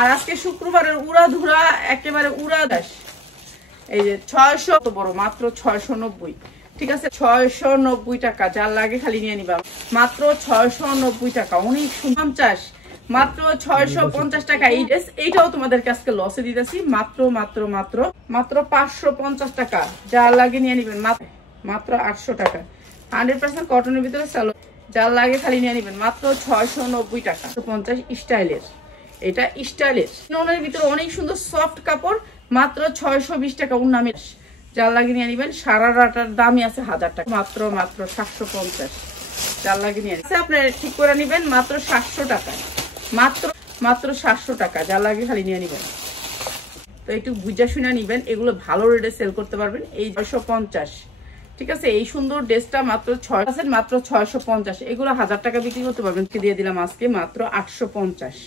আর আজকে শুক্রবারের উড়াধুরা একেবারে উড়াদাস, এই যে 600 তো বড়, মাত্র 690। ঠিক আছে, 690 টাকা, যার লাগে খালি নিয়ে নিবা, মাত্র 690 টাকা। অনেক 50, মাত্র 650 টাকা এই ড্রেস। এইটাও তোমাদেরকে আজকে লসে দিতেছি, মাত্র মাত্র মাত্র মাত্র 550 টাকা, যার লাগে নিয়ে নিবেন, মাত্র 800 টাকা। 100% কটনের ভিতরে সালোয়ার, যার লাগে খালি নিয়ে নিবেন, মাত্র 690 টাকা। 50 স্টাইলের, এটা স্টাইলের ননের ভিতরে অনেক সুন্দর সফট কাপড়, মাত্র 620 টাকা। উন্নামের, যার লাগে নিয়ে নিবেন। সারারাটার দামই আছে 1000 টাকা, মাত্র মাত্র 750, যার লাগে নিয়ে নিবেন। আপনারা ঠিক করে নিবেন মাত্র 700 টাকা, মাত্র মাত্র 700 টাকা, যার লাগে খালি নিয়ে নিবেন। তো একটু বুঝা শুনে নিবেন, এগুলো ভালো রেটে সেল করতে পারবেন। এই 650, ঠিক আছে। এই সুন্দর ড্রেসটা মাত্র 6%, মাত্র 650। এগুলো 1000 টাকা বিক্রি করতে পারবেন। দিয়ে দিলাম আজকে মাত্র 850।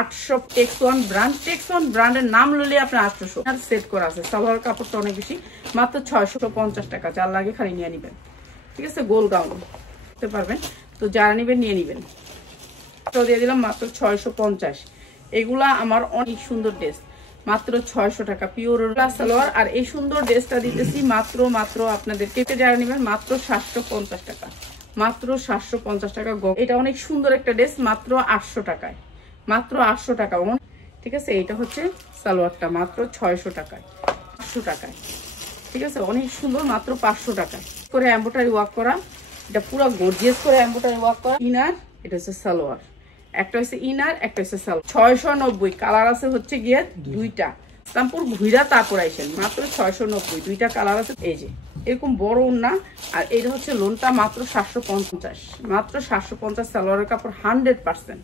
800 টেক্সওয়ান ব্র্যান্ড, টেক্সওয়ান ব্র্যান্ডের নাম লইলে আপনার 800 আর সেট করা আছে। সালোয়ার কাপড়টা অনেক বেশি, মাত্র 650 টাকা, যার লাগে খালি নিয়ে নিবেন। ঠিক আছে, গোল গাউন করতে পারবেন, তো যারা নিবেন নিয়ে নিবেন। তো দিয়ে দিলাম মাত্র 650। এগুলা আমার অনেক সুন্দর ড্রেস, মাত্র 600 টাকা, পিওর সালোয়ার। আর এই সুন্দর ড্রেসটা দিতেছি মাত্র মাত্র আপনাদেরকে, যারা নিবেন মাত্র 750 টাকা, মাত্র 750 টাকা। এটা অনেক সুন্দর একটা ড্রেস, মাত্র 800 টাকায়, মাত্র 800 টাকা। ঠিক আছে, এটা হচ্ছে সালোয়ারটা, মাত্র 600 টাকায়, 500 টাকায়। ঠিক আছে, অনেক সুন্দর, মাত্র 500 টাকা করে এমব্রয়ডারি ওয়ার্ক করা। এটা পুরো গর্জিয়াস করে এমব্রয়ডারি ওয়ার্ক করা। ইনার, এটা হচ্ছে সালোয়ার, একটা হচ্ছে ইনার, একটা হচ্ছে সালোয়ার। 690, কালার আছে হচ্ছে গিয়ে দুইটা। ইসলামপুর ঘুরা তারপর আইসেন, মাত্র 690, দুইটা কালার আছে। এই যে এরকম বড় ওড়না, আর এটা হচ্ছে লোনটা, মাত্র 750, মাত্র 750। সালোয়ারের কাপড় 100%।